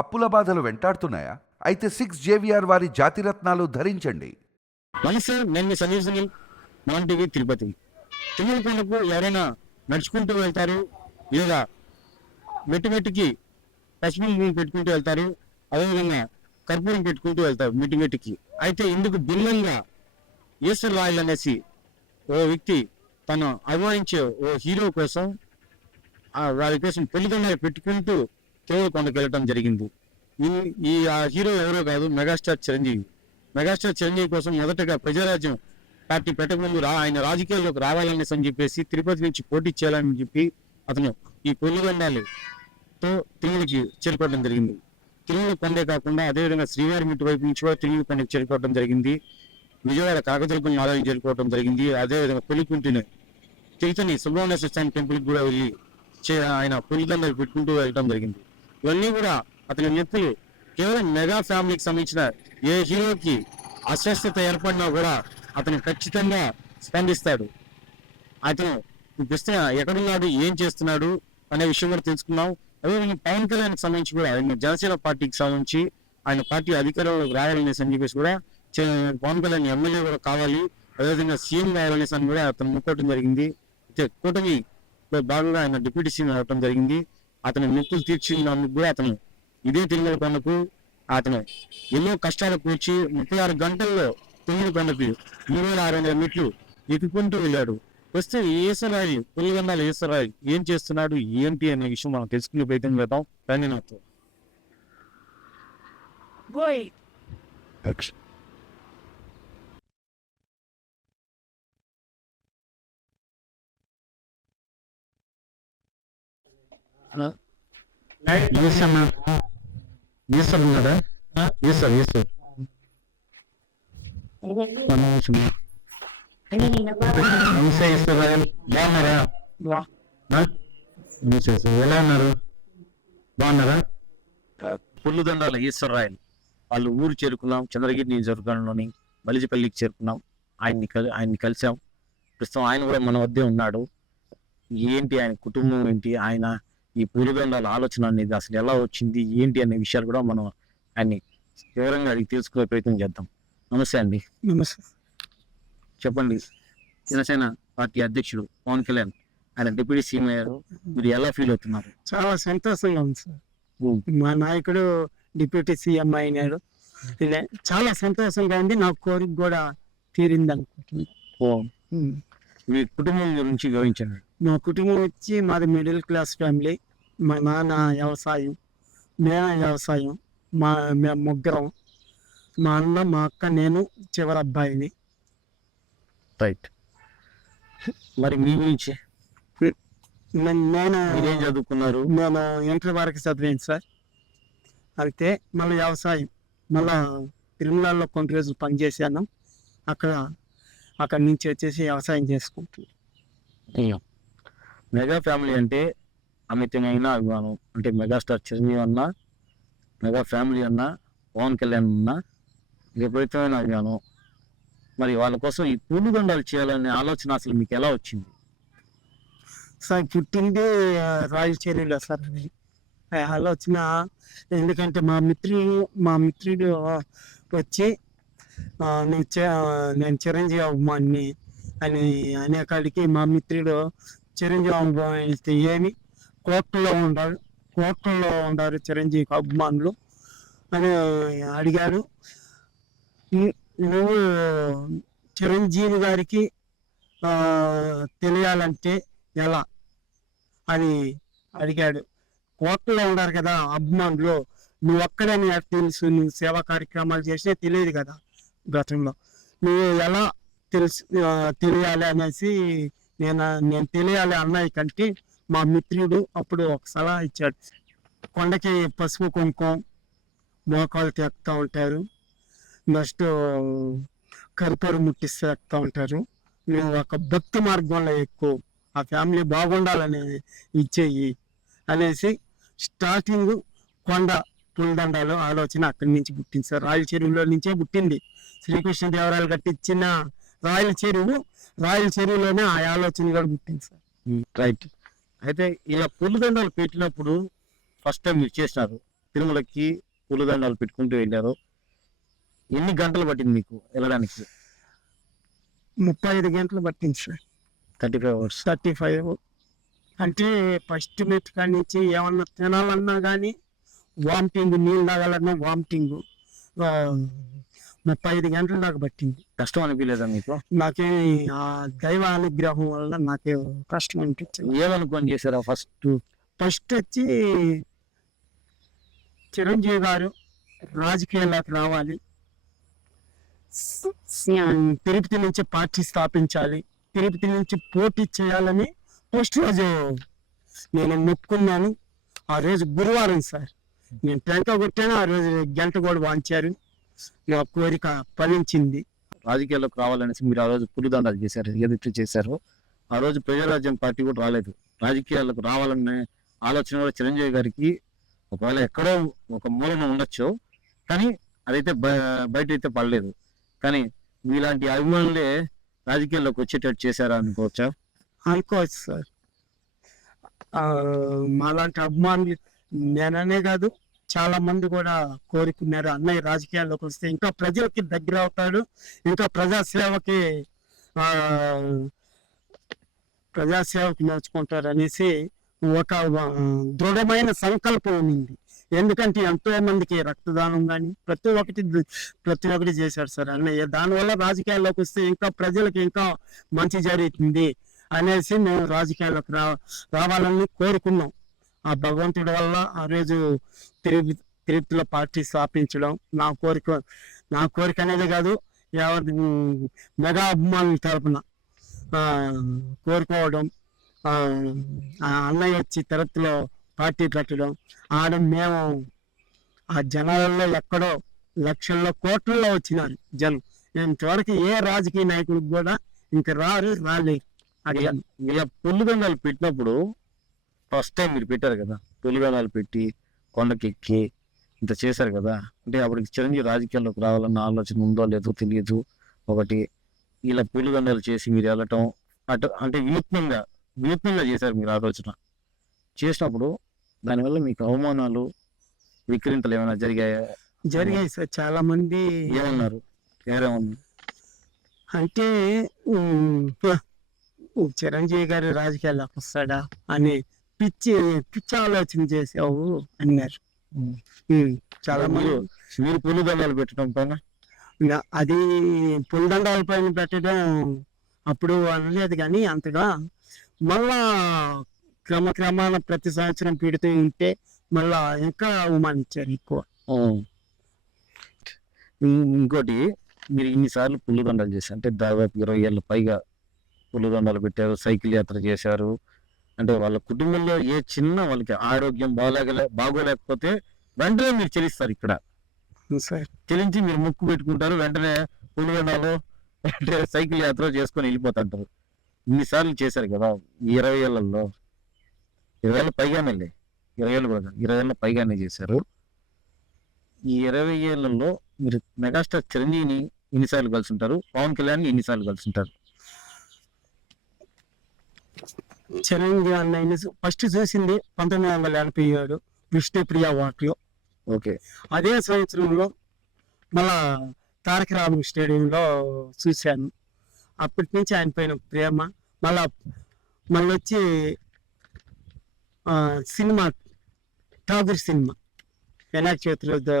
అప్పుల బాధలు వెంటాడుతున్నాయా? అయితే 6 JVR వారి జాతిరత్నాలు ధరించండి. నమస్తే, నేను మీ సంజీవ్ సునీల్, మన టీవీ తిరుపతి. తిరుమల కొండకు ఎవరైనా నడుచుకుంటూ వెళ్తారు, లేదా మెట్టుకి పసుపు పెట్టుకుంటూ వెళ్తారు, అదేవిధంగా కర్పూరం పెట్టుకుంటూ వెళ్తారు మెట్టుకి. అయితే ఇందుకు భిన్నంగా ఈస్టర్ రాయల్ అనేసి ఓ వ్యక్తి తను అభిమానించే ఓ హీరో కోసం వారి కోసం పెళ్లిదండాలు పెట్టుకుంటూ తిరుమల కొండకు వెళ్ళటం జరిగింది. ఈ హీరో ఎవరో కాదు, మెగాస్టార్ చిరంజీవి. మెగాస్టార్ చిరంజీవి కోసం మొదటగా ప్రజారాజ్యం పార్టీ పెట్టకముందు ఆయన రాజకీయాల్లోకి రావాలనేసి అని చెప్పేసి తిరుపతి నుంచి పోటీ చేయాలని చెప్పి అతను ఈ పెళ్లిదండాలతో తిరుమలకి చేరుకోవడం జరిగింది. తిరుమల కొండే కాకుండా అదేవిధంగా శ్రీవారి మిట్టు వైపు నుంచి కూడా తిరుమల కొండకి చేరుకోవడం జరిగింది. విజయవాడ కాకతీయ ఆలయం చేరుకోవడం జరిగింది. అదేవిధంగా పెళ్లికుంటుని తిరుతని సుబ్రహ్మణ్య స్వామి టెంపుల్కి కూడా వెళ్ళి ఆయన పెళ్లిదండలు పెట్టుకుంటూ వెళ్ళడం జరిగింది. ఇవన్నీ కూడా అతని నెత్తులు కేవలం మెగా ఫ్యామిలీకి సంబంధించిన ఏ హీరోకి అస్వస్థత ఏర్పడినా కూడా అతను ఖచ్చితంగా స్పందిస్తాడు. అతను ప్రస్తుతం ఎక్కడున్నాడు, ఏం చేస్తున్నాడు అనే విషయం కూడా తెలుసుకున్నాం. అదేవిధంగా పవన్ కళ్యాణ్కి సంబంధించి కూడా ఆయన జనసేన పార్టీకి సంబంధించి ఆయన పార్టీ అధికారంలోకి రావాలనేసి అని చెప్పేసి కూడా పవన్ కళ్యాణ్ ఎమ్మెల్యే కూడా కావాలి, అదేవిధంగా సీఎం కావాలనేసి అని కూడా అతను ముక్కడం జరిగింది. అయితే కూటమి భాగంగా ఆయన డిప్యూటీ సీఎం అవడం జరిగింది. అతని మొక్కులు తీర్చినందుకు కూడా అతను ఇదే తిరుమల కొండకు అతను ఎన్నో కష్టాలు కూర్చి 36 గంటల్లో తిరుమల కొండకు 3600 మెట్లు ఎక్కుకుంటూ వెళ్ళాడు. వస్తే ఈశ్వరాయి పులిగండాల ఈశ్వరాయి ఏం చేస్తున్నాడు, ఏంటి అనే విషయం మనం తెలుసుకునే ప్రయత్నం చేద్దాం. రండి నాతో. ఈశ్వర్ ఉన్నాడా? ఈశ్వర్ బాగున్నారా? ఎలా ఉన్నారు? బాగున్నారా? పుల్లుదండాల ఈశ్వరరాయలు వాళ్ళు ఊరు చేరుకున్నాం. చంద్రగిరి నియోజకవర్గంలోని బలిజిపల్లికి చేరుకున్నాం. ఆయన్ని కలిసాం. ప్రస్తుతం ఆయన కూడా మన వద్దే ఉన్నాడు. ఏంటి ఆయన కుటుంబం ఏంటి, ఆయన ఈ పులిదండాల ఆలోచన అనేది అసలు ఎలా వచ్చింది, ఏంటి అనే విషయాలు కూడా మనం ఆయన్ని వివరంగా అడిగి తెలుసుకునే ప్రయత్నం చేద్దాం. నమస్తే అండి. నమస్తే. చెప్పండి, జనసేన పార్టీ అధ్యక్షుడు పవన్ కళ్యాణ్ ఆయన డిప్యూటీ సీఎం అయ్యారు, మీరు ఎలా ఫీల్ అవుతున్నారు? చాలా సంతోషంగా ఉంది సార్. మా నాయకుడు డిప్యూటీ సీఎం అయినాడు, చాలా సంతోషంగా ఉంది. నా కోరిక కూడా తీరింది అనుకుంటున్నాను. మీ కుటుంబం గురించి వివరించండి. మా కుటుంబం వచ్చి మాది మిడిల్ క్లాస్ ఫ్యామిలీ. మా నాన్న వ్యవసాయం, మేము వ్యవసాయం. మేము ముగ్గురం, మా అన్న, మా అక్క, నేను చివరి అబ్బాయిని. రైట్. మరి మీ గురించి నేను మీరేం చదువుకున్నారు? నేను ఇంటర్ వరకు చదివాను సార్. అయితే మళ్ళీ వ్యవసాయం, మళ్ళా తిరుమలలో కొన్ని రోజులు పనిచేశాను. అక్కడి నుంచి వచ్చేసి వ్యవసాయం చేసుకుంటున్నాను. మెగా ఫ్యామిలీ అంటే అమితమైన అభిమానం. అంటే మెగాస్టార్ చిరంజీవి అన్న, మెగా ఫ్యామిలీ అన్న, పవన్ కళ్యాణ్ అన్న విపరీతమైన అభిమానం. మరి వాళ్ళ కోసం ఈ పూలుదండాలు చేయాలనే ఆలోచన అసలు మీకు ఎలా వచ్చింది? సార్ పుట్టింది రాయలచేరిలో సార్. ఆలోచన ఎందుకంటే మా మిత్రుడు వచ్చి నేను చిరంజీవి అభిమాని అని అనేకాడికి మా మిత్రుడు చిరంజీవి అభిమాని వెళ్తే ఏమి కోట్లలో ఉండారు చిరంజీవి అభిమానులు అని అడిగారు. నువ్వు చిరంజీవి గారికి తెలియాలంటే ఎలా అని అడిగాడు. కోట్లలో ఉన్నారు కదా అభిమానులు, నువ్వు ఒక్కడని తెలుసు, నువ్వు సేవా కార్యక్రమాలు చేసినా తెలియదు కదా గతంలో, నువ్వు ఎలా తెలియాలి అనేసి నేను తెలియాలి అన్నయ్య కంటే మా మిత్రుడు అప్పుడు ఒక సలహా ఇచ్చాడు. కొండకి పసుపు కుంకుమ మోకాలు తెక్తా ఉంటారు, నెక్స్ట్ కర్పూరం ముట్టిస్తే ఎక్కుతా ఉంటారు, నువ్వు ఒక భక్తి మార్గంలో ఎక్కువ, ఆ ఫ్యామిలీ బాగుండాలని ఇచ్చేయి అనేసి స్టార్టింగ్ కొండ పులిదండాలు ఆలోచన అక్కడి నుంచి పుట్టింది సార్. రాయల చెరువులో నుంచే పుట్టింది. శ్రీకృష్ణదేవరాయలు కట్టించిన రాయల చెరువులోనే ఆ ఆలోచన కూడా పుట్టింది సార్. రైట్. అయితే ఇలా పులిదండాలు పెట్టినప్పుడు ఫస్ట్ టైం మీరు చేసినారు, తిరుమలకి పూలదండాలు పెట్టుకుంటూ వెళ్ళారు. ఎన్ని గంటలు పట్టింది మీకు వెళ్ళడానికి? 35 గంటలు పట్టింది సార్. 35 అవర్స్. 35 అంటే ఫస్ట్ మెట్ కాడి నుంచి ఏమన్నా తినాలన్నా కానీ వామిటింగ్, నీళ్ళు తాగాలన్నా వామిటింగ్. 35 గంటల దాకా పట్టింది. కష్టం అనిపించలేదా మీకు? నాకే ఆ దైవ అనుగ్రహం వల్ల నాకే కష్టం అనిపించింది. ఏమనుకొని చేశారా ఫస్ట్? ఫస్ట్ వచ్చి చిరంజీవి గారు రాజకీయాల్లోకి రావాలి, తిరుపతి నుంచి పార్టీ స్థాపించాలి, తిరుపతి నుంచి పోటీ చేయాలని ఫస్ట్ రోజు నేను మొక్కున్నాను. ఆ రోజు గురువారం సార్. నేను టెంక కొట్టాను, ఆ రోజు గంట కూడా వాంచారు. నా కోరిక ఫలించింది. రాజకీయాల్లోకి రావాలనేసి మీరు ఆ రోజు పులిదండాలు చేశారు, ఏదైతే చేశారో ఆ రోజు ప్రజారాజ్యం పార్టీ కూడా రాలేదు. రాజకీయాలకు రావాలనే ఆలోచన కూడా చిరంజీవి గారికి ఒకవేళ ఎక్కడో ఒక మూలన ఉండొచ్చు, కానీ అదైతే బయట అయితే పడలేదు. కానీ మీలాంటి అభిమానులే రాజకీయాల్లోకి వచ్చేటట్టు చేశారా అనుకోవచ్చా? అనుకోవచ్చు సార్. మాలాంటి అభిమానులు నేననే కాదు, చాలా మంది కూడా కోరుకున్నారు అన్నయ్య రాజకీయాల్లోకి వస్తే ఇంకా ప్రజలకి దగ్గర అవుతాడు, ఇంకా ప్రజాసేవకి నేర్చుకుంటారు అనేసి ఒక దృఢమైన సంకల్పం ఉంది. ఎందుకంటే ఎంతో మందికి రక్తదానం కానీ ప్రతి ఒక్కటి చేశారు సార్ అన్నయ్య. దానివల్ల రాజకీయాల్లోకి వస్తే ఇంకా ప్రజలకి ఇంకా మంచి జరుగుతుంది అనేసి మేము రాజకీయాల్లోకి రావాలని కోరుకున్నాం. ఆ భగవంతుడి వల్ల ఆ రోజు తిరుపతిలో పార్టీ స్థాపించడం నా కోరిక అనేది కాదు, ఎవరి మెగా అభిమానుల తరపున కోరుకోవడం. అన్నయ్య వచ్చి తిరుపతిలో పార్టీ పెట్టడం, మేము ఆ జనాలలో ఎక్కడో లక్షల్లో కోట్లలో వచ్చినారు జనం. ఇంతవరకు ఏ రాజకీయ నాయకుడికి కూడా ఇంక రాలేరు. ఇలా పులిదండాలు పెట్టినప్పుడు ఫస్ట్ టైం మీరు పెట్టారు కదా, పులిదండాలు పెట్టి కొండకెక్కి ఇంత చేశారు కదా, అంటే అప్పటికి చిరంజీవి రాజకీయాల్లోకి రావాలన్న ఆలోచన ఉందో లేదో తెలియదు. ఒకటి ఇలా పులిదండాలు చేసి మీరు వెళ్ళటం అంటే వినూత్నంగా చేశారు మీరు ఆలోచన చేసినప్పుడు. దానివల్ల మీకు అవమానాలు, విక్రింతలు ఏమైనా జరిగాయి సార్. చాలా మంది ఏమన్నారు? అంటే చిరంజీవి గారు రాజకీయాల్లోకి వస్తాడా అని పిచ్చి ఆలోచన చేసావు అన్నారు చాలా మంది. మీరు పులిదండాలు పెట్టడం పైన అది పులిదండాల పైన పెట్టడం అప్పుడు అనలేదు, కానీ అంతగా మళ్ళా క్రమక్రమాన ప్రతి సంవత్సరం పెడుతూ ఉంటే మళ్ళా ఇంకా అవమానించారు ఎక్కువ. ఇంకోటి, మీరు ఇన్నిసార్లు పులిదండాలు చేశారు అంటే దాదాపు 20 ఏళ్ళ పైగా పులిదండాలు పెట్టారు, సైకిల్ యాత్ర చేశారు. అంటే వాళ్ళ కుటుంబంలో ఏ చిన్న వాళ్ళకి ఆరోగ్యం బాగోలేకపోతే వెంటనే మీరు చెల్లిస్తారు. ఇక్కడ చెల్లించి మీరు ముక్కు పెట్టుకుంటారు, వెంటనే పులిదండాలు సైకిల్ యాత్ర చేసుకొని వెళ్ళిపోతుంటారు. ఇన్నిసార్లు చేశారు కదా 20 ఏళ్లలో. 20 ఏళ్ళ పైగానే 20 ఏళ్ళు కూడా 20 ఏళ్ళ పైగానే చేశారు. ఈ 20 ఏళ్లలో మీరు మెగాస్టార్ చిరంజీవిని ఎన్నిసార్లు కలిసి ఉంటారు, పవన్ కళ్యాణ్ ఎన్నిసార్లు కలిసి ఉంటారు? చిరంజీవి అన్నయ్య ఫస్ట్ చూసింది 1987 విష్ణుప్రియ వాక్లో. ఓకే. అదే సంవత్సరంలో మళ్ళా తారక రామ స్టేడియంలో చూశాను. అప్పటి నుంచి ఆయన పైన ప్రేమ. మళ్ళీ వచ్చి సినిమా ఠాగూర్ సినిమా వినాయక చవితిలో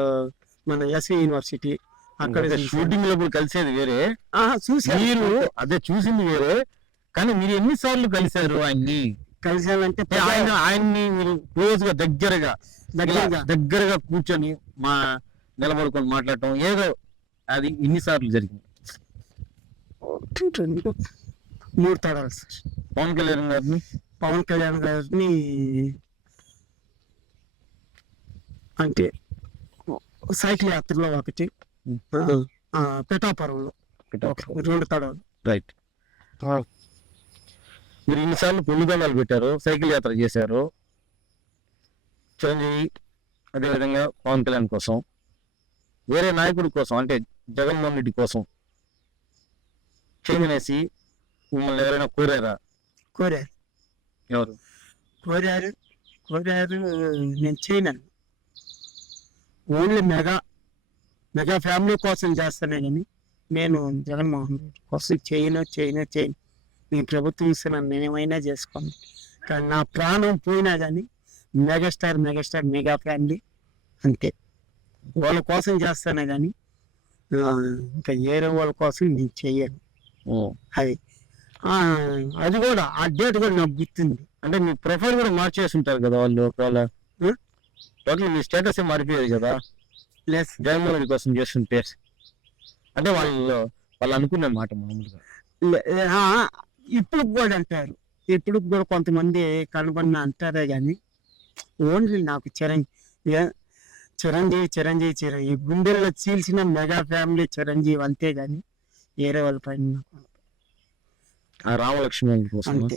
మన ఎస్వి యూనివర్సిటీ అక్కడ షూటింగ్ లో కలిసేది వేరే, చూసారు అదే చూసింది వేరే. కానీ మీరు ఎన్నిసార్లు కలిశారు ఆయన్ని? కలిసానంటే ఆయన్ని మీరు క్లోజ్ గా దగ్గరగా కూర్చొని నిలబడుకొని మాట్లాడటం ఏదో అది ఎన్నిసార్లు జరిగింది? 3 తడాలు సార్. పవన్ కళ్యాణ్ గారిని అంటే సైకిల్ యాత్రలో ఒకటి, పిఠాపురంలో 2 తడాలు. రైట్. మీరు ఇన్నిసార్లు పులిదండాలు పెట్టారు, సైకిల్ యాత్ర చేశారు, చిరంజీవి అదేవిధంగా పవన్ కళ్యాణ్ కోసం, వేరే నాయకుడి కోసం అంటే జగన్మోహన్ రెడ్డి కోసం చేయమనేసి మిమ్మల్ని ఎవరైనా కోరారా? కోరారు. ఎవరు కోరారు? నేను చేయను. ఓన్లీ మెగా ఫ్యామిలీ కోసం చేస్తానే కానీ నేను జగన్మోహన్ రెడ్డి కోసం చేయను. నేను ప్రభుత్వం ఇస్తున్న నేనేమైనా చేసుకోను. కానీ నా ప్రాణం పోయినా కానీ మెగాస్టార్ మెగా ఫ్యామిలీ అంతే. వాళ్ళ కోసం చేస్తానే కానీ ఇంకా వేరే వాళ్ళ కోసం నేను చెయ్యను. అది అది కూడా ఆ డేట్ కూడా నాకు గుర్తుంది. అంటే మీ ప్రొఫైల్ కూడా మార్చేసి ఉంటారు కదా వాళ్ళు, ఒకవేళ టోటల్ మీ స్టేటస్ మారిపోయేది కదా ప్లస్ జగన్మోహన్ రెడ్డి కోసం చేస్తుంటే. అంటే వాళ్ళు అనుకునే మాట మామూలుగా ఇప్పుడు కూడా అంటారు. ఇప్పుడు కూడా కొంతమంది కనుగొన్న అంటారే కానీ ఓన్లీ నాకు చిరంజీవి గుండెల్లో చీల్చిన మెగా ఫ్యామిలీ చిరంజీవి అంతే కానీ వేరే వాళ్ళ పైన ఆ రామలక్ష్మి కోసం అంతే.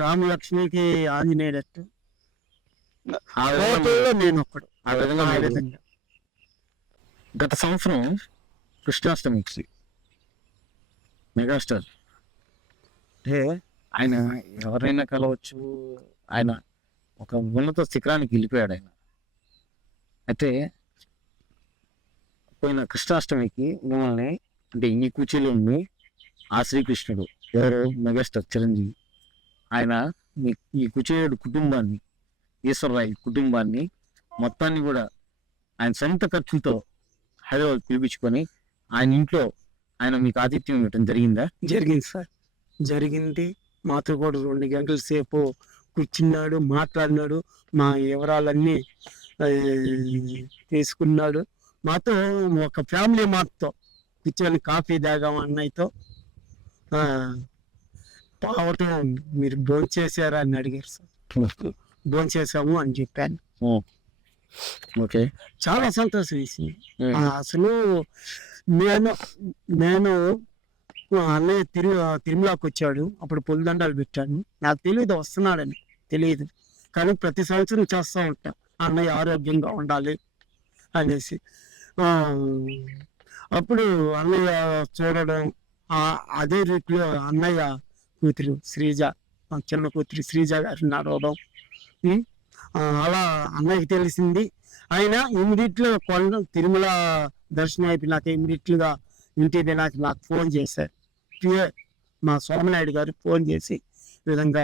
రామలక్ష్మికి ఆంజనేయుడట్టు ఆ విధంగా నేను ఒక్కడు. ఆ విధంగా ఆ మీరు విధంగా గత సంవత్సరం కృష్ణాష్టమికి మెగాస్టార్ అంటే ఆయన ఎవరైనా కలవచ్చు, ఆయన ఒక ఉన్నత శిఖరానికి వెళ్ళిపోయాడు ఆయన. అయితే పోయిన కృష్ణాష్టమికి మిమ్మల్ని అంటే ఈ కూర్చీలో ఉండి ఆ శ్రీకృష్ణుడు ఎవరు మెగాస్టార్ చిరంజీవి ఆయన ఈ కుచేయుడు కుటుంబాన్ని, ఈశ్వరరాయ్ కుటుంబాన్ని మొత్తాన్ని కూడా ఆయన సొంత ఖర్చులతో హైదరాబాద్ పిలిపించుకొని ఆయన ఇంట్లో ఆయన మీకు ఆతిథ్యం ఇవ్వటం జరిగిందా? జరిగింది సార్, జరిగింది. మాతో కూడా 2 గంటల సేపు కూర్చున్నాడు, మాట్లాడినాడు, మా వివరాలన్నీ తీసుకున్నాడు. మాతో ఒక ఫ్యామిలీ మాతో కూర్చొని కాఫీ తాగాం అన్నయ్యతో. పావటం మీరు భోంచేసారా అని అడిగారు సార్. భోంచేసాము అని చెప్పాను. ఓకే, చాలా సంతోషం వేసింది. అసలు నేను అన్నయ్య తిరుమలకి వచ్చాడు, అప్పుడు పులిదండాలు పెట్టాను. నాకు తెలియదు వస్తున్నాడని, తెలియదు. కానీ ప్రతి సంవత్సరం చేస్తూ ఉంటా అన్నయ్య ఆరోగ్యంగా ఉండాలి అనేసి. అప్పుడు అన్నయ్య చూడడం, అదే రీతిలో అన్నయ్య కూతురు శ్రీజ, చిన్న కూతురు శ్రీజ గారిని అడవడం, అలా అన్నయ్యకి తెలిసింది. ఆయన ఇమ్మీడియట్గా తిరుమల దర్శనం అయిపోయినాక ఇమ్మీడియట్గా ఇంటికి నాకు ఫోన్ చేశారు. మా సోమనాయుడు గారు ఫోన్ చేసి ఈ విధంగా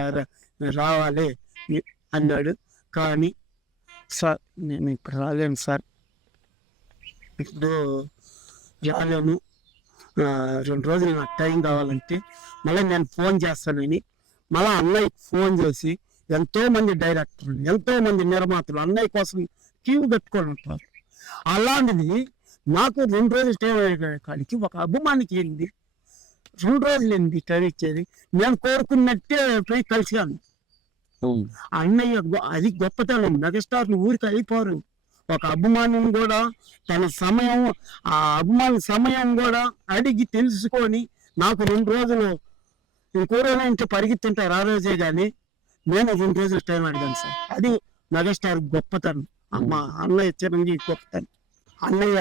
రావాలి అన్నాడు. కానీ సార్ నేను ఇప్పుడు రాలేను సార్, ఇప్పుడు రాలేను, 2 రోజులు నాకు టైం కావాలంటే మళ్ళీ నేను ఫోన్ చేస్తానని మళ్ళీ అన్నయ్యకి ఫోన్ చేసి ఎంతో మంది డైరెక్టర్లు, ఎంతో మంది నిర్మాతలు అన్నయ్య కోసం క్యూ కట్టుకొని ఉంటారు. అలాంటిది నాకు 2 రోజులు టైం అయ్యేకాడికి ఒక అభిమానికి ఏంది 2 రోజులు ఏంది టైం ఇచ్చేది. నేను కోరుకున్నట్టే పోయి కలిసాను. అన్నయ్య అది గొప్పతనం. మెగాస్టార్లు ఊరికి అయిపోరు. ఒక అభిమానిని కూడా తన సమయం, ఆ అభిమాని సమయం కూడా అడిగి తెలుసుకొని నాకు 2 రోజులు ఇంకోరైనా ఇంటి పరిగెత్తుంటారు ఆ రోజే, కానీ నేను 2 రోజులు టైం అడిగాను సార్. అది మెగాస్టార్ గొప్పతనం. మా అన్నయ్య చిరంజీవి గొప్పతనం. అన్నయ్య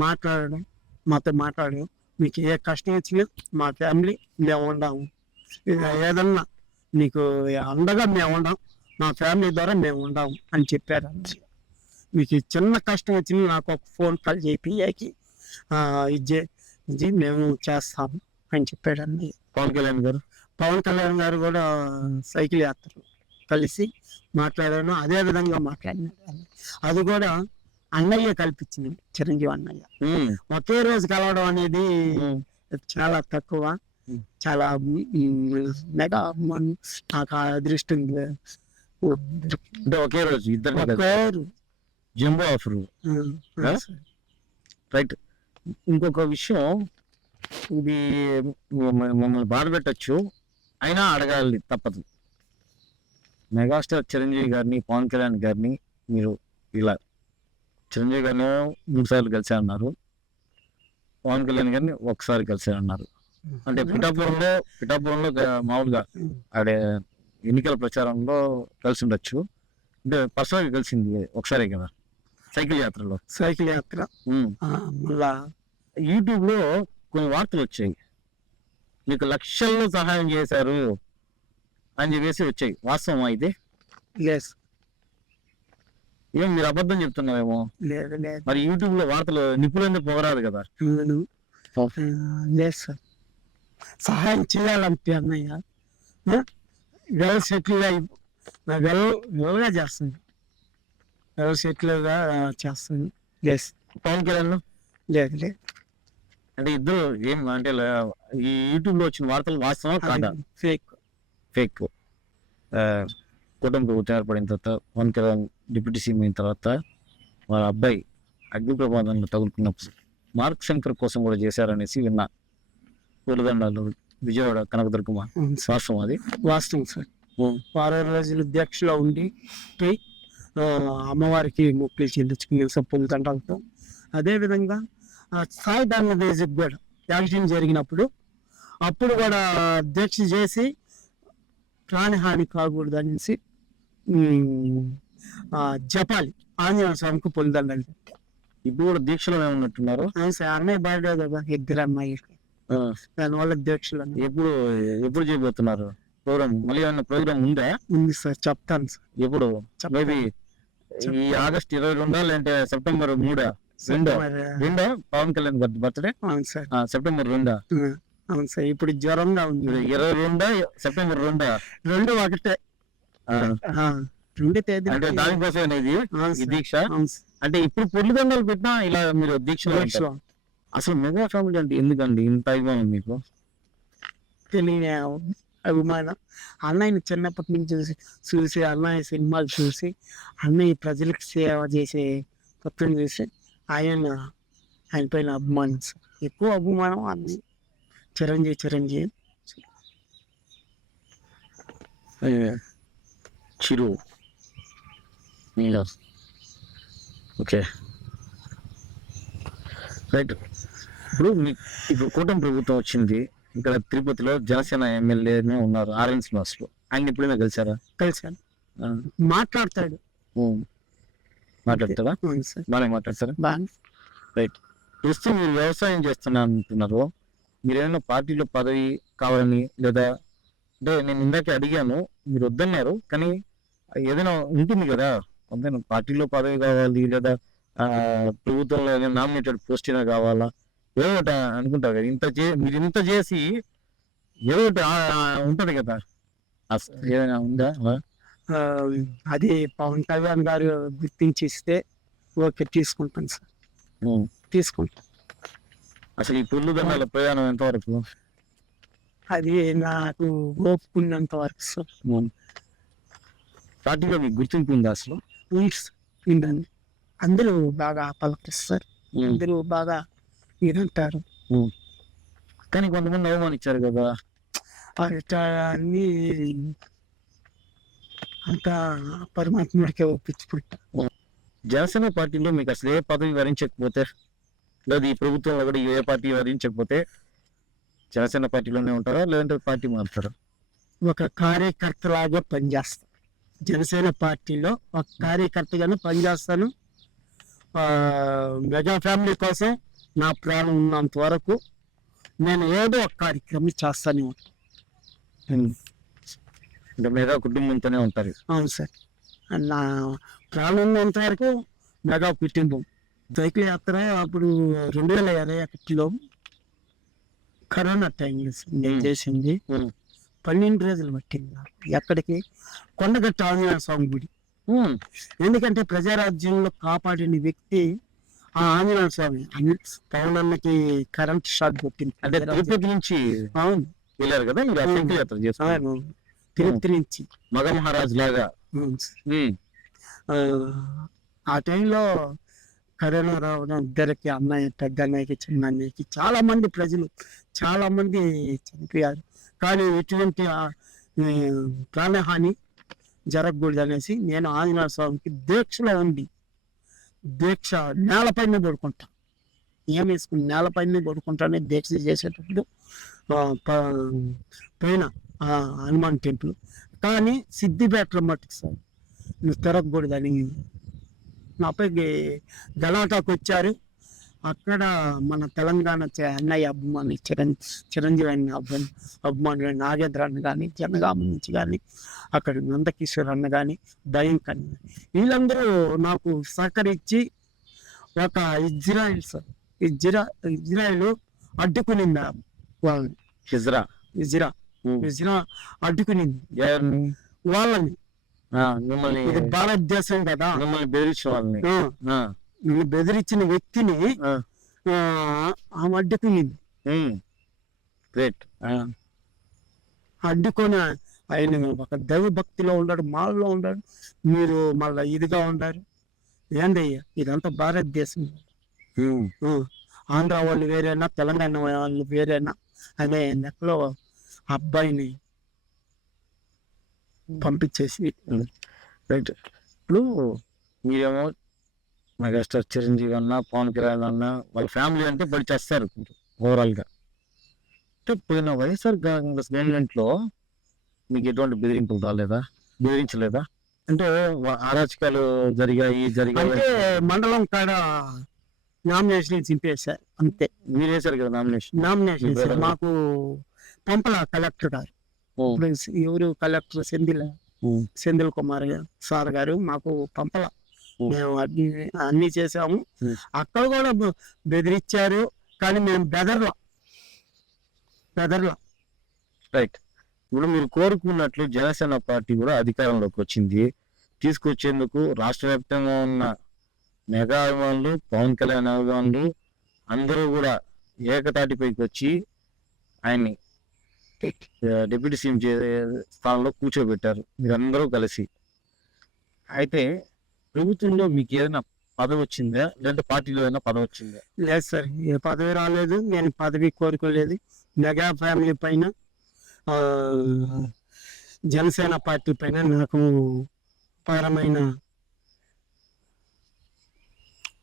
మాతో మాట్లాడడం, మీకు ఏ కష్టం వచ్చినా మా ఫ్యామిలీ మేము ఉండాము, ఏదన్నా నీకు అండగా మేము ఉండాం, మా ఫ్యామిలీ ద్వారా మేము ఉండాము అని చెప్పారు అన్నయ్య. మీకు చిన్న కష్టం వచ్చినా నాకు ఒక ఫోన్ కాల్ చేపియాకి ఇది మేము చేస్తాము అని చెప్పాడు అన్నయ్య. పవన్ కళ్యాణ్ గారు కూడా సైకిల్ యాత్రలు కలిసి మాట్లాడాను, అదే విధంగా మాట్లాడినాడు. అది కూడా అన్నయ్య కల్పించింది, చిరంజీవి అన్నయ్య. ఒకే రోజు కలవడం అనేది చాలా తక్కువ, చాలా మెగా నాకు అదృష్టం. ఒకే రోజు ఇద్దరు జంబో ఆఫర్, రైట్. ఇంకొక విషయం, ఇది మమ్మల్ని బాధ పెట్టచ్చు, అయినా అడగాలి తప్పదు. మెగాస్టార్ చిరంజీవి గారిని, పవన్ కళ్యాణ్ గారిని మీరు ఇలా, చిరంజీవి గారిని 3 సార్లు కలిసారన్నారు, పవన్ కళ్యాణ్ గారిని 1 సారి కలిసారన్నారు. అంటే పిఠాపురంలో మామూలుగా ఆడే ఎన్నికల ప్రచారంలో కలిసి ఉండొచ్చు. అంటే పర్సనల్గా కలిసింది ఒకసారే కదా, సైకిల్ యాత్ర. మళ్ళా యూట్యూబ్ లో కొన్ని వార్తలు వచ్చాయి, మీకు లక్షల్లో సహాయం చేశారు అని చెప్పేసి వచ్చాయి. వాస్తవం అయితే ఏం మీరు అబద్ధం చెప్తున్నారేమో. లేదు లేదు మరి యూట్యూబ్ లో వార్తలు నిపుణులంతా పొగరాదు కదా. నేను, లేదు సార్, సహాయం చేయాలంటే అన్నయ్య వెల్ సెటిల్గా వెల్గా చేస్తుంది, వెల్ సెటిల్గా చేస్తుంది. లేదు పవన్ కళ్యాణ్ లేదు లేదు అంటే ఇద్దరు ఏం అంటే ఈ యూట్యూబ్ లో వచ్చిన వార్తలు వాస్తవం కాదా? ఫేక్. ఫేక్. కూటమి ప్రభుత్వం ఏర్పడిన తర్వాత పవన్ కళ్యాణ్ డిప్యూటీ సీఎం అయిన తర్వాత వాళ్ళ అబ్బాయి అగ్ని ప్రమాదంలో తగులుకున్నప్పుడు మార్క్ శంకర్ కోసం కూడా చేశారనేసి విన్నా. పూలదండాలు విజయవాడ కనకదుర్గమ్మ వాస్తవం అది? వాస్తవం సార్. వారం రోజులు దీక్షలో ఉండి పోయి అమ్మవారికి మొక్కులు చెల్లించుకునే పొందుతంటాలతో. అదేవిధంగా సాయి ధర్మ దేశకు కూడా యాక్సిడెంట్ జరిగినప్పుడు అప్పుడు కూడా దీక్ష చేసి ప్రాణహాని కాకూడదు అనేసి జపాలి ఆంజనేయ స్వామికి పొందండి. ఇప్పుడు కూడా దీక్షలో ఏమన్నట్టున్నారు? సార్ అన్నయ్య బర్త్డే కదా, ఇద్దరు అమ్మాయికి, దానివల్ల దీక్షలు ఎప్పుడు చేయబోతున్నారు ప్రోగ్రామ్? మళ్ళీ ఏమన్నా ప్రోగ్రామ్ ఉందా? ఉంది సార్, చెప్తాను సార్. ఎప్పుడు? మేబీ ఈ ఆగస్ట్ 22 లేదంటే సెప్టెంబర్ 3 రెండా పవన్ కళ్యాణ్ బర్త్డే? అవును సార్. సెప్టెంబర్ 2. అవును సార్. ఇప్పుడు జ్వరంగా ఉంది. 22 సెప్టెంబర్ 2. రెండు ఒకటే. 2 తేదీ అంటే దానికోసం అనేది ఈ దీక్ష. అంటే ఇప్పుడు పొర్లు దండాలు పెట్టినా ఇలా మీరు దీక్షలో. అసలు మెగా ఫ్యామిలీ అంటే ఎందుకండి ఇంత అభిమానం మీకు? తెలియని అభిమానం. అన్నయ్యని చిన్నప్పటి నుంచి చూసి అన్నయ్య సినిమాలు చూసి అన్నయ్య ప్రజలకు సేవ చేసే తత్వం చూసి ఆయన పైన అభిమానం, ఎక్కువ అభిమానం. అన్నయ్య చిరంజీవి చిరు. Okay right. ఇప్పుడు కూటమి ప్రభుత్వం వచ్చింది, ఇక్కడ తిరుపతిలో జనసేన ఎమ్మెల్యేనే ఉన్నారు ఆర్ఎన్ శ్రీనివాసులు. ఆయన ఎప్పుడైనా కలిసారా? కలిసాను. మాట్లాడతాడా? బాగా మాట్లాడతారా? బాగా. రైట్. ప్రస్తుతం మీరు వ్యవసాయం చేస్తున్నా అంటున్నారు, మీరు ఏదైనా పార్టీలో పదవి కావాలని లేదా అంటే నేను ఇందాకే అడిగాను, మీరు వద్దన్నారు, కానీ ఏదైనా ఉంటుంది కదా, కొంత పార్టీలో పదవి కావాలి లేదా ప్రభుత్వంలో ఏదైనా నామినేటెడ్ పోస్ట్ అయినా కావాలా, ఏదో ఒకటి అనుకుంటారు కదా. మీరు ఇంత చేసి ఏదో ఒకటి ఉంటది కదా, ఏదైనా ఉందా? అది పవన్ కళ్యాణ్ గారు గుర్తించిస్తే ఓకే తీసుకుంటాను సార్, తీసుకుంటాను. అసలు ఈ పొర్లు దండాల ప్రయాణం ఎంతవరకు? అది నాకు ఓపుకున్నంత వరకు సార్. పార్టీలో మీకు గుర్తింపు ఉందా అసలు? ఉందండి. అందరూ బాగా పలకరిస్తారు, అందరూ బాగా ఇదంటారు. కానీ కొంతమంది అవమానించారు కదా, అన్ని అంతా పరమాత్ముడికే ఒప్పించుకుంటా. జనసేన పార్టీలో మీకు అసలు ఏ పదవి వరించకపోతే లేదా ఈ ప్రభుత్వంలో కూడా ఏ పార్టీ వరించకపోతే జనసేన పార్టీలోనే ఉంటారా లేదంటే పార్టీ మారుతారా? ఒక కార్యకర్తలాగా పనిచేస్తాను జనసేన పార్టీలో, ఒక కార్యకర్తగానే పనిచేస్తాను. మెగా ఫ్యామిలీ కోసం నా ప్రాణం ఉన్నంత వరకు నేను ఏదో ఒక కార్యక్రమం చేస్తానే ఉంటాను. మెగా కుటుంబంతోనే ఉంటారు? అవును సార్. నా ప్రాణం ఉన్నంత వరకు మెగా కుటుంబం. సైకిల్ యాత్ర అప్పుడు 2021లో కరోనా టైంలో నేను చేసింది. 12 రోజులు పట్టింది నాకు. ఎక్కడికి? కొండగట్టు ఆంజనేయ స్వామి గుడి. ఎందుకంటే ప్రజారాజ్యంలో కాపాడిన వ్యక్తి ఆ ఆంజనేయ స్వామి. పవన్ అన్నకి కరెంట్ షాక్ కొట్టింది. అంటే తిరుపతి నుంచి అవును వెళ్ళారు కదా మీరు, సైకిల్ యాత్ర చేస్తారు తిరుపతి నుంచి మగ మహారాజు లాగా. ఆ టైంలో కరోనా రావడం ఇద్దరికి, అన్నయ్య పెద్ద అన్నయ్యకి చిన్న అన్నయ్యకి చాలా మంది ప్రజలు చాలా మంది చనిపోయారు. కానీ ఎటువంటి ప్రాణహాని జరగకూడదు అనేసి నేను ఆంజనేయ స్వామికి దీక్షలో ఉండి దీక్ష నేలపైన పడుకుంటా, ఏం వేసుకుని నేలపైన పడుకుంటానే దీక్ష చేసేటప్పుడు పైన హనుమాన్ టెంపుల్. కానీ సిద్దిపేటలో మట్టుకు సార్ నువ్వు తిరగకూడదని నాపై గలాటాకు వచ్చారు. అక్కడ మన తెలంగాణ అన్నయ్య అభిమాని చిరంజీవి అన్న అభిమానులు నాగేంద్ర అన్న కానీ జనగామ నుంచి కానీ అక్కడ నందకిషోర్ అన్న కానీ దయంక్ అన్న వీళ్ళందరూ నాకు సహకరించి ఒక ఇజ్రాయిల్ అడ్డుకునింది వాళ్ళని. హిజ్రా ఇజ్రా అడ్డుకునింది వాళ్ళని. మిమ్మల్ని ఇది భారతదేశం కదా, మిమ్మల్ని బెదిరించిన వాళ్ళని వీళ్ళు బెదిరించిన వ్యక్తిని ఆమె అడ్డుకునింది. గ్రేట్. అడ్డుకొని ఆయన ఒక దైవ భక్తిలో ఉన్నాడు, మాల్లో ఉన్నాడు, మీరు మళ్ళా ఇదిగా ఉన్నారు. ఏందయ్యా ఇదంతా భారతదేశం. ఆంధ్ర వాళ్ళు వేరేనా, తెలంగాణ వాళ్ళు వేరేనా అనే లెక్కలో అబ్బాయిని పంపించేసి రైట్. ఇప్పుడు మీరేమో మెగాస్టార్ చిరంజీవి అన్న, పవన్ కళ్యాణ్ అన్న వాళ్ళ ఫ్యామిలీ అంటే బడి చేస్తారు ఓవరాల్ గా. అంటే పోయిన వైఎస్ఆర్ కాంగ్రెస్ గవర్నమెంట్ లో మీకు ఎటువంటి బెదిరింపులు రాలేదా, బెదిరించలేదా? అంటే అరాచకాలు జరిగాయి. అంటే మండలం కాడ నామినేషన్ చింపేశారు అంతే. మీరు వేశారు కదా నామినేషన్ మాకు పంపల కలెక్టర్ గారు. ఎవరు కలెక్టర్ సెంధిల్ కుమార్ సార్ గారు మాకు పంపల. మేము అన్ని చేసాము. అక్కడ కూడా బెదిరించారు కానీ మేము బెదర్లా. రైట్. ఇప్పుడు మీరు కోరుకున్నట్లు జనసేన పార్టీ కూడా అధికారంలోకి వచ్చింది. తీసుకొచ్చేందుకు రాష్ట్ర వ్యాప్తంగా ఉన్న మెగా అభిమానులు, పవన్ కళ్యాణ్ అభిమానులు అందరూ కూడా ఏకతాటిపైకి వచ్చి ఆయన్ని డిప్యూటీ సీఎం స్థానంలో కూర్చోబెట్టారు మీరందరూ కలిసి. అయితే ప్రభుత్వంలో మీకు ఏదైనా పదవి వచ్చిందా, లేదంటే పార్టీలో ఏదైనా పదవి వచ్చిందా? లేదు సార్, ఏ పదవి రాలేదు. నేను పదవి కోరుకోలేదు. మెగా ఫ్యామిలీ పైన, జనసేన పార్టీ పైన నాకు పరమైన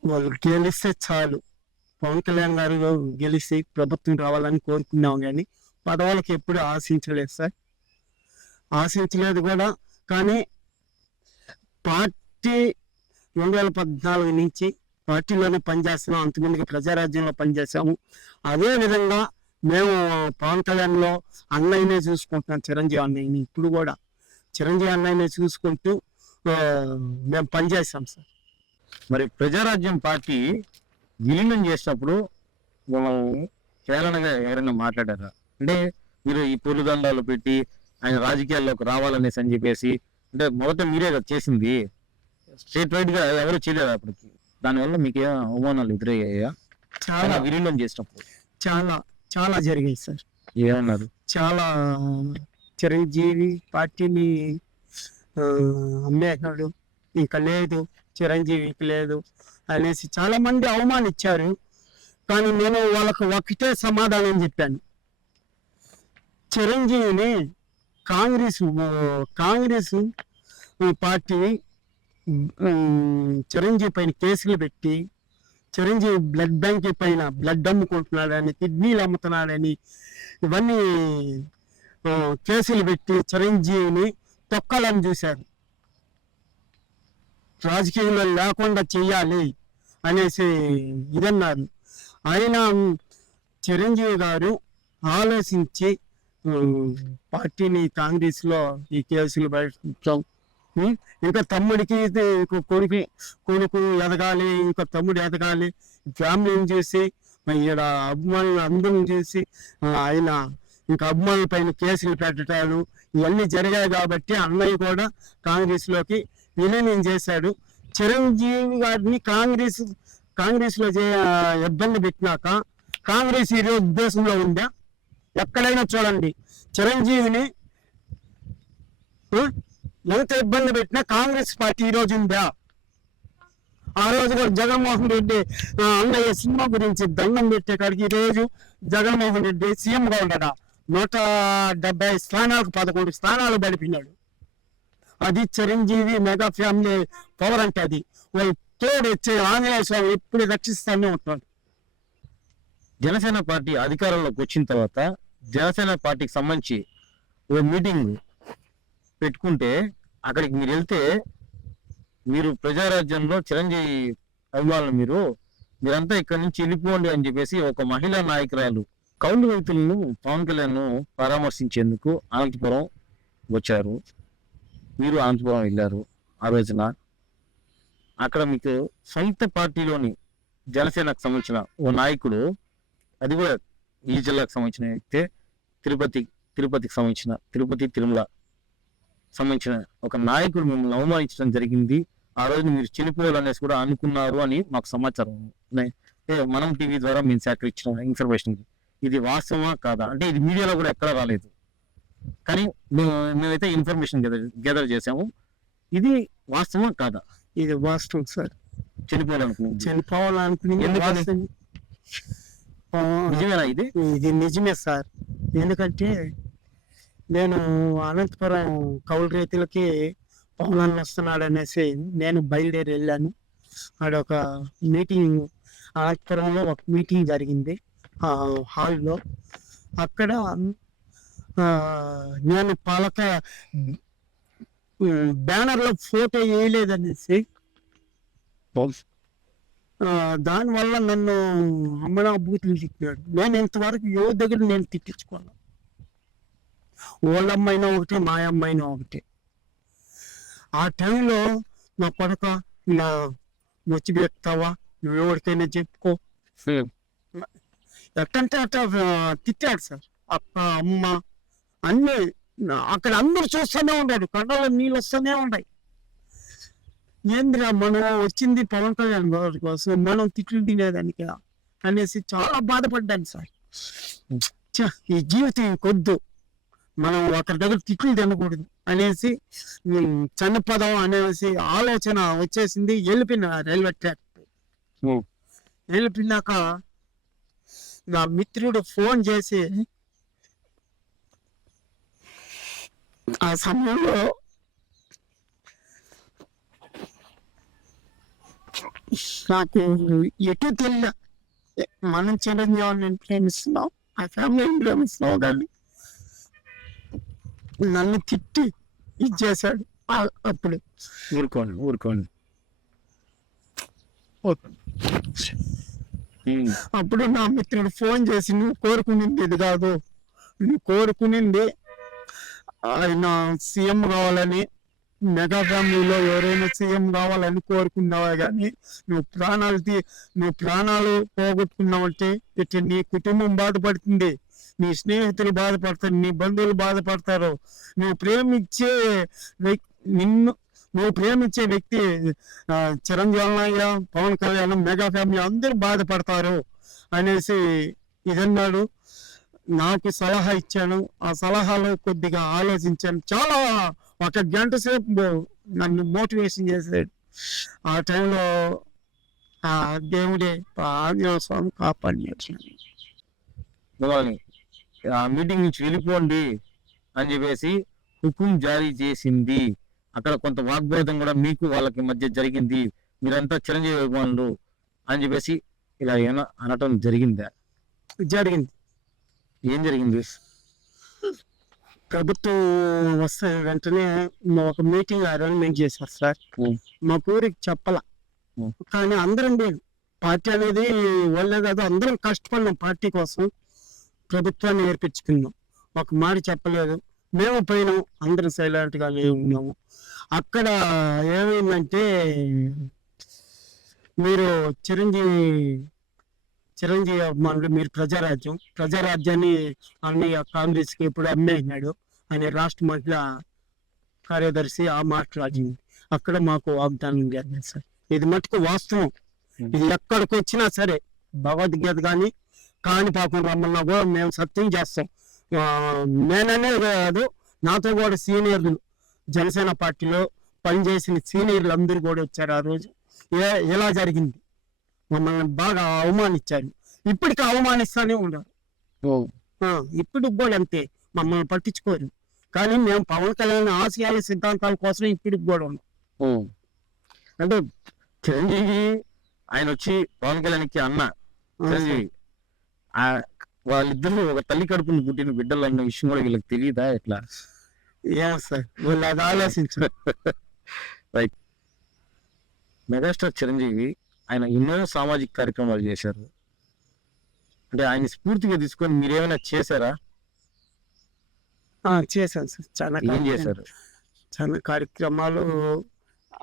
వాళ్ళు గెలిస్తే చాలు. పవన్ కళ్యాణ్ గారు గెలిచి ప్రభుత్వం రావాలని కోరుకున్నాం కానీ పదవులకు ఎప్పుడు ఆశించలేదు సార్, ఆశించలేదు కూడా. కానీ పార్టీ 2014 నుంచి పార్టీలోనే పనిచేస్తున్నాం. అంతకుముందుకు ప్రజారాజ్యంలో పనిచేసాము. అదే విధంగా మేము పవన్ కళ్యాణ్లో అన్నయ్యనే చూసుకుంటున్నాం, చిరంజీవి అన్నయ్యని. ఇప్పుడు కూడా చిరంజీవి అన్నయ్యనే చూసుకుంటూ మేము పనిచేస్తాం సార్. మరి ప్రజారాజ్యం పార్టీ విలీనం చేసినప్పుడు మిమ్మల్ని హేళనగా ఎవరైనా మాట్లాడారా? అంటే మీరు ఈ పొలిదండాలు పెట్టి ఆయన రాజకీయాల్లోకి రావాలనేసి అని చెప్పేసి, అంటే మొదట మీరే కదా చేసింది, స్టేట్ వైడ్ గా ఎవరు చేయలేదు అప్పటికి. దానివల్ల మీకు ఏమైనా అవమానాలు ఎదురయ్యాయా చాలా విలీనం చేసినప్పుడు? చాలా చాలా జరిగాయి సార్. ఏమన్నారు? చాలా చిరంజీవి పార్టీని అమ్మేశాడు, ఇంకా లేదు, చిరంజీవికి లేదు అనేసి చాలా మంది అవమానించారు. కానీ నేను వాళ్ళకు ఒకటే సమాధానం చెప్పాను. చిరంజీవిని కాంగ్రెస్ పార్టీ చిరంజీవి పైన కేసులు పెట్టి, చిరంజీవి బ్లడ్ బ్యాంక్ పైన బ్లడ్ అమ్ముకుంటున్నాడని, కిడ్నీలు అమ్ముతున్నాడని ఇవన్నీ కేసులు పెట్టి చిరంజీవిని తొక్కాలని చూశారు. రాజకీయంలో లేకుండా చెయ్యాలి అనేసి ఇదన్నారు. ఆయన చిరంజీవి గారు ఆలోచించి పార్టీని కాంగ్రెస్లో ఈ కేసులు పెట్టాం. ఇంకా తమ్ముడికి కొడుకు ఎదగాలి, ఇంకా తమ్ముడు ఎదగాలి, ఫ్యామిలీని చూసి ఈడ అభిమానులు అందరం చూసి ఆయన ఇంకా అభిమానుల పైన కేసులు పెట్టడాలు ఇవన్నీ జరిగాయి. కాబట్టి అన్నయ్య కూడా కాంగ్రెస్లోకి విలీనం చేశాడు. చిరంజీవి గారిని కాంగ్రెస్లో ఇబ్బంది పెట్టినాక కాంగ్రెస్ ఈ రోజు ఉద్దేశంలో ఉందా? ఎక్కడైనా చూడండి, చిరంజీవిని ఎంత ఇబ్బంది పెట్టినా కాంగ్రెస్ పార్టీ ఈ రోజు ఉందా? ఆ రోజు కూడా జగన్మోహన్ రెడ్డి అన్నయ్య సినిమా గురించి దండం పెట్టే కాడికి ఈ రోజు జగన్మోహన్ రెడ్డి సీఎంగా ఉండడా 170 స్థానాలకు 11 స్థానాలు పడిపోయినాడు. అది చిరంజీవి మెగా ఫ్యామిలీ పవర్ అంటే. అది వాళ్ళు తోడు వచ్చే ఆంజనేయ స్వామి ఎప్పుడు రక్షిస్తానే ఉంటాడు. జనసేన పార్టీ అధికారంలోకి వచ్చిన తర్వాత జనసేన పార్టీకి సంబంధించి ఒక మీటింగ్ పెట్టుకుంటే అక్కడికి మీరు వెళ్తే మీరు ప్రజారాజ్యంలో చిరంజీవి అభిమానులు మీరు మీరంతా ఇక్కడి నుంచి వెళ్ళిపోండి అని చెప్పేసి ఒక మహిళా నాయకురాలు కౌలు రైతులను పవన్ కళ్యాణ్ పరామర్శించేందుకు అనంతపురం వచ్చారు. మీరు అనంతపురం వెళ్ళారు ఆ రోజున. అక్కడ మీకు సొంత పార్టీలోని జనసేనకు సంబంధించిన ఓ నాయకుడు, అది కూడా ఈ జిల్లాకు సంబంధించిన వ్యక్తే, తిరుపతికి సంబంధించిన తిరుమల సంబంధించిన ఒక నాయకుడు మిమ్మల్ని అవమానించడం జరిగింది. ఆ రోజు మీరు చనిపోవాలనేసి కూడా అనుకున్నారు అని మాకు సమాచారం మనం టీవీ ద్వారా మేము సేకరించిన ఇన్ఫర్మేషన్. ఇది వాస్తవమా కాదా అంటే ఇది మీడియాలో కూడా ఎక్కడా రాలేదు, కానీ మేమైతే ఇన్ఫర్మేషన్ గెదర్ చేసాము. ఇది వాస్తవమా కాదా? ఇది వాస్తవం సార్. చనిపోవాలనుకున్నాను. నిజమేనా ఇది? ఇది నిజమే సార్. ఎందుకంటే నేను అనంతపురం కౌలు రైతులకి పవన్ వస్తున్నాడు అనేసి నేను బయలుదేరి వెళ్ళాను. ఆడొక మీటింగ్, అనంతపురంలో ఒక మీటింగ్ జరిగింది హాల్లో. అక్కడ నేను బ్యానర్లో ఫోటో వేయలేదనేసి దానివల్ల నన్ను అమ్మనా బూతులు తిట్టాడు. నేను ఇంతవరకు ఎవరి దగ్గర నేను తిట్టించుకోను. వాళ్ళమ్మైనా ఒకటే, మా అమ్మైనా ఒకటే. ఆ టైంలో నా కొడుక ఇలా వచ్చి పెడతావా, నువ్వు ఎవరికైనా చెప్పుకో ఎట్టంటే అట్ట తిట్టాడు సార్. అక్క అమ్మ అన్నీ అక్కడ అందరూ చూస్తూనే ఉన్నాడు, కళ్ళలో నీళ్ళు వస్తూనే ఉన్నాయి. ఏందిరా మనం వచ్చింది పవన్ కళ్యాణ్ గారి కోసం, మనం తిట్లు తినేదానికి అనేసి చాలా బాధపడ్డాను సార్. ఈ జీవితం కొద్దు, మనం ఒకరి దగ్గర తిట్లు తినకూడదు అనేసి చనిపోదాం అనేసి ఆలోచన వచ్చేసింది. వెళ్ళిపోయిన రైల్వే ట్రాక్. వెళ్ళిపోయినాక నా మిత్రుడు ఫోన్ చేసి, ఆ సమయంలో నాకు ఎటు తెలియదు, మనం చిరంజీవిని ప్రేమిస్తున్నాం, ఆ ఫ్యామిలీని ప్రేమిస్తున్నాం, కానీ నన్ను తిట్టి ఇచ్చేసాడు. అప్పుడు ఊరుకోండి. అప్పుడు నా మిత్రుడు ఫోన్ చేసి, నువ్వు కోరుకునింది ఇది కాదు, నువ్వు కోరుకునింది ఆయన సీఎం కావాలని, మెగా ఫ్యామిలీలో ఎవరైనా సీఎం కావాలని కోరుకున్నావా, కానీ నువ్వు ప్రాణాలు పోగొట్టుకున్నావంటే ఇట్లా నీ కుటుంబం బాధపడుతుంది, నీ స్నేహితులు బాధపడతారు, నీ బంధువులు బాధపడతారు, నువ్వు ప్రేమించే వ్యక్తి చిరంజీవి, పవన్ కళ్యాణ్, మెగా ఫ్యామిలీ అందరూ బాధపడతారు అనేసి ఇదన్నాడు. నాకు సలహా ఇచ్చాను. ఆ సలహాలో కొద్దిగా ఆలోచించాను. చాలా 1 గంట సేపు నన్ను మోటివేషన్ చేశాడు. ఆ టైంలో ఆ దేవుడే ఆంజనేయ స్వామి కాపాడినాడు. ఆ మీటింగ్ నుంచి వెళ్ళిపోండి అని చెప్పేసి హుకుం జారీ చేసింది. అక్కడ కొంత వాగ్వాదం కూడా మీకు వాళ్ళకి మధ్య జరిగింది. మీరంతా చిరంజీవి అభిమానులు అని చెప్పేసి ఇలా ఏమైనా అనటం జరిగిందా? జరిగింది. ఏం జరిగింది? ప్రభుత్వం వస్తే వెంటనే ఒక మీటింగ్ అరేంజ్మెంట్ చేశారు సార్. మా ఊరికి చెప్పాల, కానీ అందరం లేదు. పార్టీ అనేది వాళ్ళే కాదు, అందరం కష్టపడినాం పార్టీ కోసం, ప్రభుత్వాన్ని ఏర్పించుకున్నాం. ఒక మాట చెప్పలేదు. మేము పోయినాం, అందరం సైలెంట్గా ఉన్నాము. అక్కడ ఏమైందంటే, మీరు చిరంజీవి అభిమానులు, మీరు ప్రజారాజ్యాన్ని అన్నయ్య కాంగ్రెస్కి ఇప్పుడు అమ్మేసినాడు అనే రాష్ట్ర మహిళా కార్యదర్శి ఆ మాట్లాడింది. అక్కడ మాకు వాగ్దానం జరిగింది సార్. ఇది మటుకు వాస్తవం. ఇది ఎక్కడికి వచ్చినా సరే, భగవద్గీత కానీ కాణిపాకం రమ్మన్నా కూడా మేము సత్యం చేస్తాం. నేననే కాదు, నాతో కూడా సీనియర్లు, జనసేన పార్టీలో పనిచేసిన సీనియర్లు అందరూ కూడా వచ్చారు. ఆ రోజు ఎలా జరిగింది, మమ్మల్ని బాగా అవమానించారు. ఇప్పటికి అవమానిస్తానే ఉన్నారు. ఇప్పుడు కూడా అంతే, మమ్మల్ని పట్టించుకోరు. కానీ మేము పవన్ కళ్యాణ్ ఆశయాల సిద్ధాంతాల కోసం ఇప్పటికి కూడా ఉన్నాం. అంటే చిరంజీవి ఆయన వచ్చి పవన్ కళ్యాణ్కి అన్న చిరంజీవి, వాళ్ళిద్దరు ఒక తల్లి కడుపుని పుట్టిన బిడ్డలు అన్న విషయం కూడా వీళ్ళకి తెలియదా? ఎట్లా సార్ వాళ్ళు అది ఆలోచించారు. రైట్. మెగాస్టార్ చిరంజీవి ఆయన ఎన్నో సామాజిక కార్యక్రమాలు చేశారు. అంటే ఆయన స్ఫూర్తిగా తీసుకొని మీరేమైనా చేశారా? చేశాను సార్. ఏం చేశారు? చాలా కార్యక్రమాలు,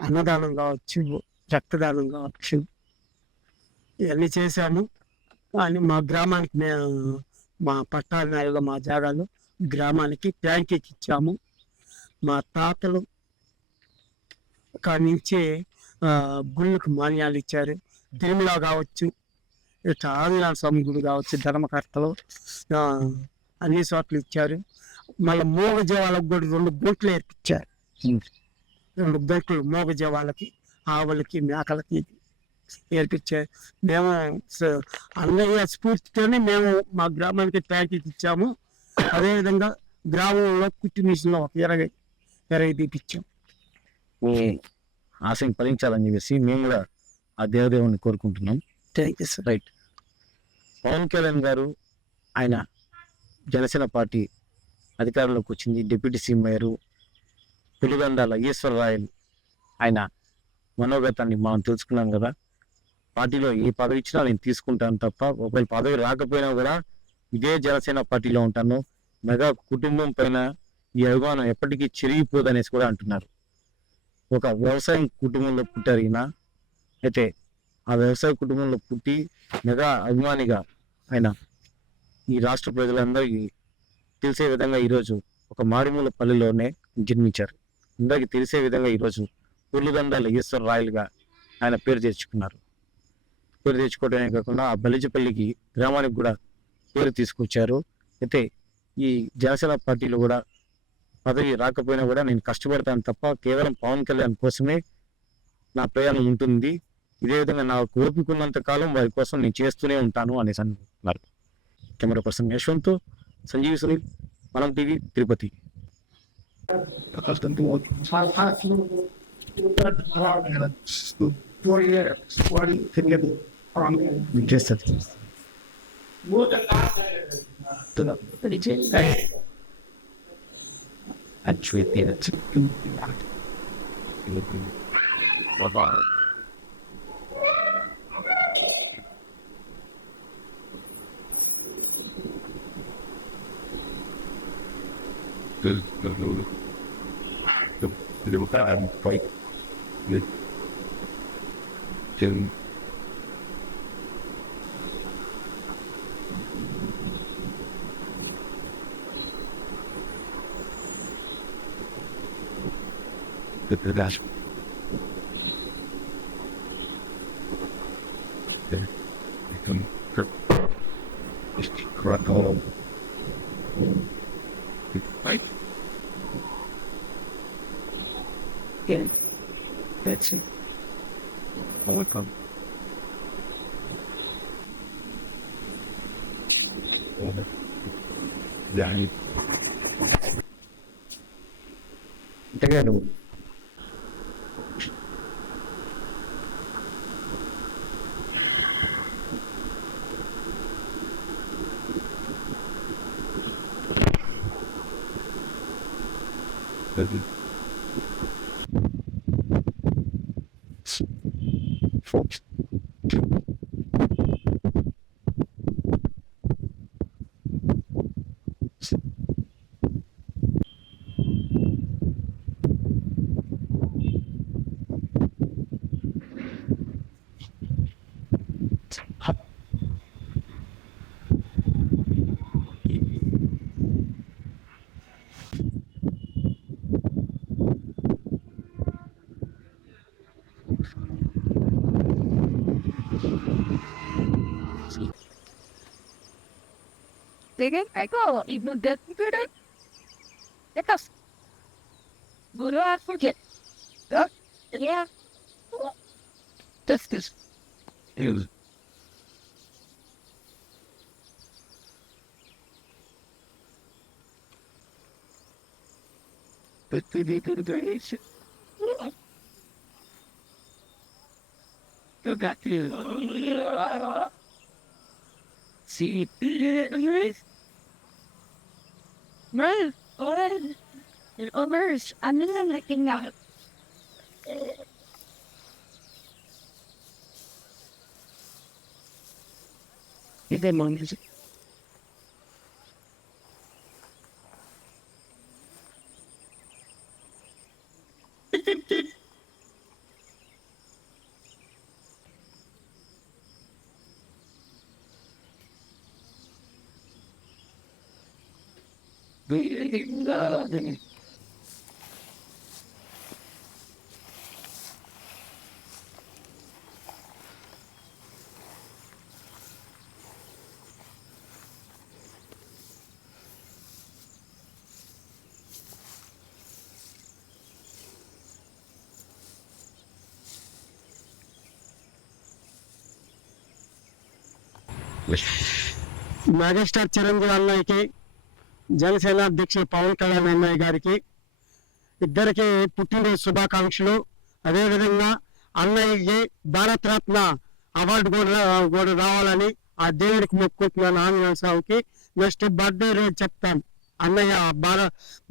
అన్నదానం కావచ్చు, రక్తదానం కావచ్చు, ఇవన్నీ చేశాము. కానీ మా గ్రామానికి మేము మా పట్టాభినాయుడుగా మా జాగాలో గ్రామానికి ట్యాంకీకి ఇచ్చాము. మా తాతలు కాడి నుంచే గుళ్ళకు మాన్యాలు ఇచ్చారు. తిరుమల కావచ్చు, ఇట్లా ఆంజనేయ స్వామి గుడి కావచ్చు, ధర్మకర్తలు అన్ని చోట్ల ఇచ్చారు. మళ్ళీ మూగజీవాలకు కూడా 2 గంటలు ఏర్పించారు. 2 గంటలు మూగజీవాలకి, ఆవులకి, మేకలకి ఏర్పించారు. మేము అన్నయ్య స్ఫూర్తితోనే మేము మా గ్రామానికి ట్యాంకీకి ఇచ్చాము. అదేవిధంగా గ్రామంలో కుట్టి మిషన్లో ఒక 20 తీపిచ్చాం. మీ ఆశయం ఫలించాలని చెప్పేసి మేము కూడా ఆ దేవదేవుని కోరుకుంటున్నాం. Thank you sir. Right. Pawan Kalyan garu ఆయన జనసేన పార్టీ అధికారంలోకి వచ్చింది. డిప్యూటీ సీఎం అయ్యారు. పులివెందాల ఈశ్వరరాయలు ఆయన మనోగతాన్ని మనం తెలుసుకున్నాం కదా. పార్టీలో ఏ పదవి ఇచ్చినా నేను తీసుకుంటాను తప్ప, ఒకవేళ పదవి రాకపోయినా కూడా ఇదే జనసేన పార్టీలో ఉంటాను. మెగా కుటుంబం పైన ఈ అభిమానం ఎప్పటికీ చెరిగిపోదు అనేసి కూడా అంటున్నారు. ఒక వ్యవసాయం కుటుంబంలో పుట్టారు ఈయన. అయితే ఆ వ్యవసాయ కుటుంబంలో పుట్టి మెగా అభిమానిగా ఆయన ఈ రాష్ట్ర ప్రజలందరికీ తెలిసే విధంగా ఈరోజు ఒక మారుమూల పల్లెలోనే జన్మించారు. అందరికీ తెలిసే విధంగా ఈరోజు పులిదండాల ఈశ్వరరాయలుగా ఆయన పేరు తెచ్చుకున్నారు. పేరు తెచ్చుకోవడమే కాకుండా ఆ బలిజపల్లికి గ్రామానికి కూడా పేరు తీసుకొచ్చారు. అయితే ఈ జనసేన పార్టీలో కూడా పదవి రాకపోయినా కూడా నేను కష్టపడతాను తప్ప కేవలం పవన్ కళ్యాణ్ కోసమే నా ప్రయాణం ఉంటుంది. ఇదే విధంగా నాకు ఓపిక ఉన్నంత కాలం వారి కోసం నేను చేస్తూనే ఉంటాను అనేసి అంటున్నారు. కెమెరా పర్సన్ యశ్వంత్, సంజీవ్ సునీల్, మనం TV, Tirupati. Yeah, that's it. Welcome. يعني تجارب. Sige, ikaw, i-budget mo ka rin. Lekas. Guru at forget. Yeah. That's this. Is But we need to do it. You got to. See, right? Others, I'm not looking out. the money. Megastar Chiranjeevi అన్నయ్యకి, జనసేన అధ్యక్షుడు పవన్ కళ్యాణ్ అన్నయ్య గారికి ఇద్దరికి పుట్టినరోజు శుభాకాంక్షలు. అదేవిధంగా అన్నయ్యకి Bharat Ratna award కూడా రావాలని ఆ దేవుడికి మొక్కుకుంటున్నాను. ఆంజనేయ స్వామికి నెక్స్ట్ బర్త్డే రోజు చెప్తాను. అన్నయ్య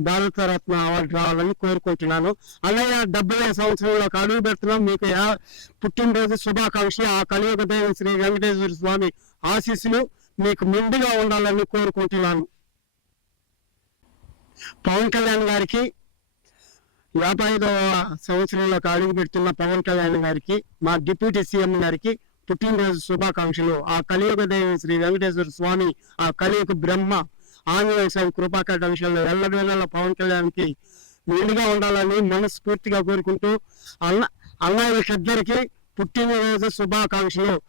భారతరత్న అవార్డు రావాలని కోరుకుంటున్నాను. అన్నయ్య 75 సంవత్సరంలోకి అడుగు పెడుతున్నాం. మీకు పుట్టినరోజు శుభాకాంక్షలు. ఆ కలియుగ దైవం శ్రీ వెంకటేశ్వర స్వామి ఆశీస్సులు మీకు మెండుగా ఉండాలని కోరుకుంటున్నాను. పవన్ కళ్యాణ్ గారికి 55వ సంవత్సరంలోకి అడుగు పెడుతున్న పవన్ కళ్యాణ్ గారికి, మా డిప్యూటీ సీఎం గారికి పుట్టినరోజు శుభాకాంక్షలు. ఆ కలియుగ దైవం శ్రీ వెంకటేశ్వర స్వామి, ఆ కలియుగ బ్రహ్మ ఆంజనేయ స్వామి కృపాకటాక్షాలు ఎల్లవేళలా పవన్ కళ్యాణ్కి మెండుగా ఉండాలని మనస్ఫూర్తిగా కోరుకుంటూ అన్నయ్యకి ఇద్దరికి పుట్టినరోజు శుభాకాంక్షలు.